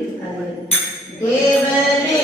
Agora. Devane.